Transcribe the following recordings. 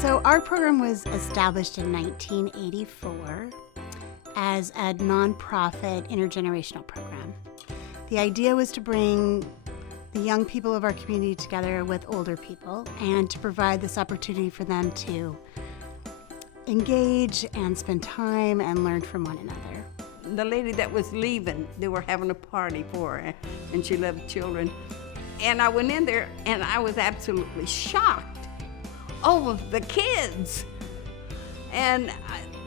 So our program was established in 1984 as a nonprofit intergenerational program. The idea was to bring the young people of our community together with older people and to provide this opportunity for them to engage and spend time and learn from one another. The lady that was leaving, they were having a party for her, and she loved children. And I went in there, and I was absolutely shocked over the kids. And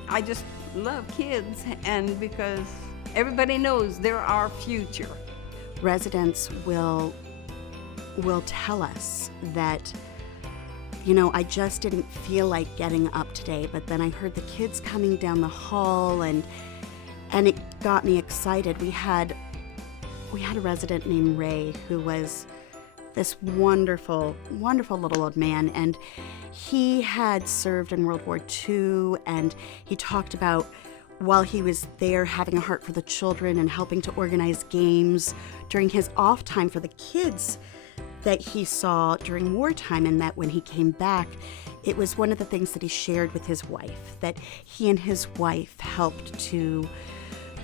I just love kids, and because everybody knows they're our future. Residents will tell us that, I just didn't feel like getting up today, but then I heard the kids coming down the hall and it got me excited. We had a resident named Ray who was this wonderful, wonderful little old man, and he had served in World War II, and he talked about while he was there having a heart for the children and helping to organize games during his off time for the kids that he saw during wartime, and that when he came back, it was one of the things that he shared with his wife, that he and his wife helped to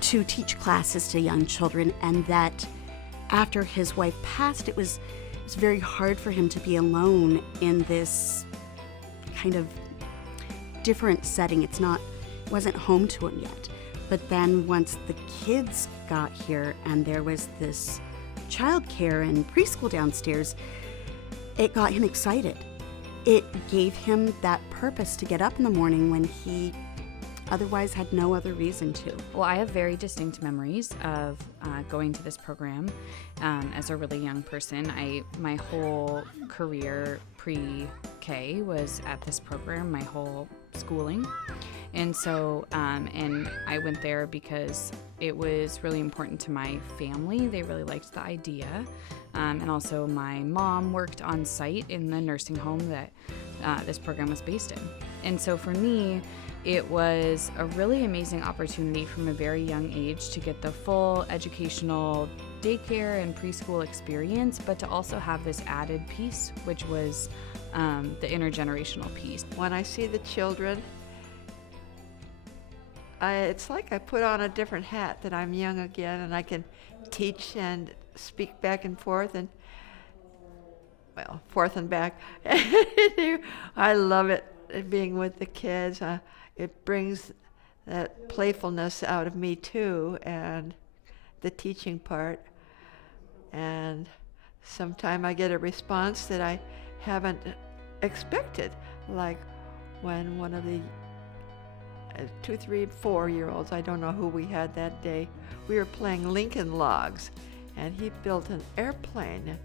teach classes to young children, and that after his wife passed, it was very hard for him to be alone in this kind of different setting. It wasn't home to him yet. But then once the kids got here and there was this childcare and preschool downstairs, it got him excited. It gave him that purpose to get up in the morning when he otherwise had no other reason to. Well, I have very distinct memories of going to this program as a really young person. My whole career pre-K was at this program, my whole schooling. And so, and I went there because it was really important to my family. They really liked the idea. And also my mom worked on site in the nursing home that this program was based in. And so for me, it was a really amazing opportunity from a very young age to get the full educational daycare and preschool experience, but to also have this added piece, which was the intergenerational piece. When I see the children, it's like I put on a different hat, that I'm young again and I can teach and speak back and forth and, forth and back. I love it, being with the kids. It brings that playfulness out of me too, and the teaching part. And sometimes I get a response that I haven't expected, like when one of the 2, 3, 4-year-olds, I don't know who we had that day, we were playing Lincoln Logs, and he built an airplane.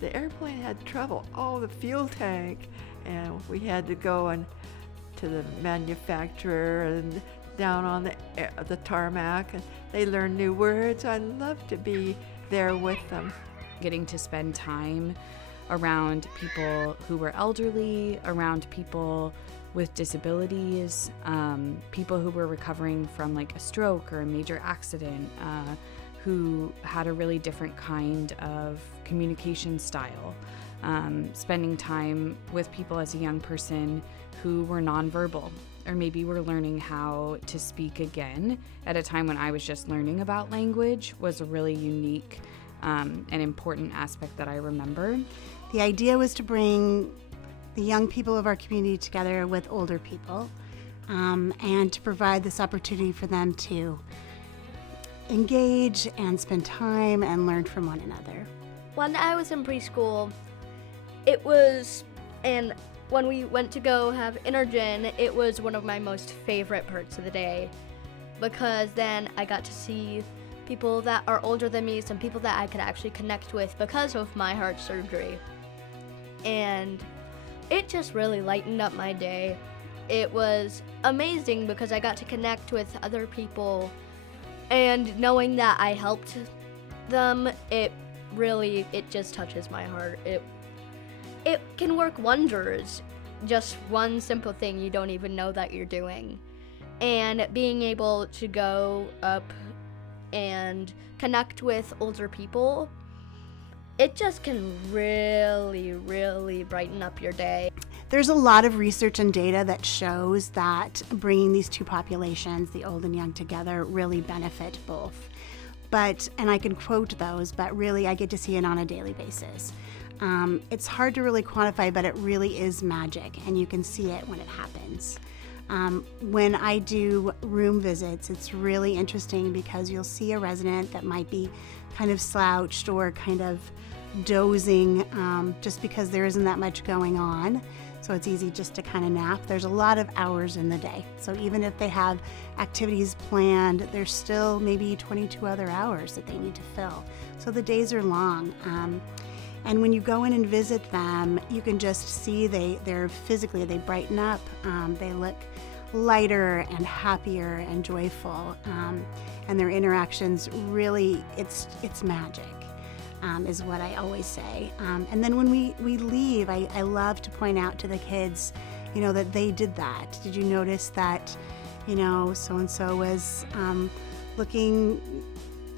The airplane had trouble. The fuel tank. And we had to go to the manufacturer and down on the tarmac, and they learned new words. I love to be there with them. Getting to spend time around people who were elderly, around people with disabilities, people who were recovering from like a stroke or a major accident, who had a really different kind of communication style. Spending time with people as a young person who were nonverbal, or maybe were learning how to speak again at a time when I was just learning about language, was a really unique and important aspect that I remember. The idea was to bring the young people of our community together with older people, and to provide this opportunity for them to engage and spend time and learn from one another. When I was in preschool, and when we went to go have Intergen, it was one of my most favorite parts of the day, because then I got to see people that are older than me, some people that I could actually connect with because of my heart surgery. And it just really lightened up my day. It was amazing because I got to connect with other people, and knowing that I helped them, it just touches my heart. It can work wonders, just one simple thing you don't even know that you're doing. And being able to go up and connect with older people, it just can really, really brighten up your day. There's a lot of research and data that shows that bringing these two populations, the old and young, together really benefit both. But, and I can quote those, but really I get to see it on a daily basis. It's hard to really quantify, but it really is magic, and you can see it when it happens. When I do room visits, it's really interesting because you'll see a resident that might be kind of slouched or kind of dozing just because there isn't that much going on. So it's easy just to kind of nap. There's a lot of hours in the day. So even if they have activities planned, there's still maybe 22 other hours that they need to fill. So the days are long. And when you go in and visit them, you can just see they're physically, they brighten up. They look lighter and happier and joyful. And their interactions really, it's magic. Is what I always say. And then when we leave, I love to point out to the kids, that they did that. Did you notice that, so-and-so was looking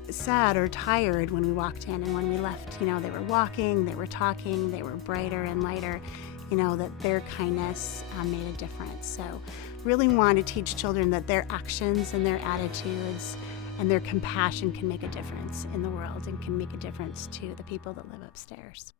sad or tired when we walked in, and when we left, they were walking, they were talking, they were brighter and lighter, that their kindness made a difference. So really want to teach children that their actions and their attitudes and their compassion can make a difference in the world and can make a difference to the people that live upstairs.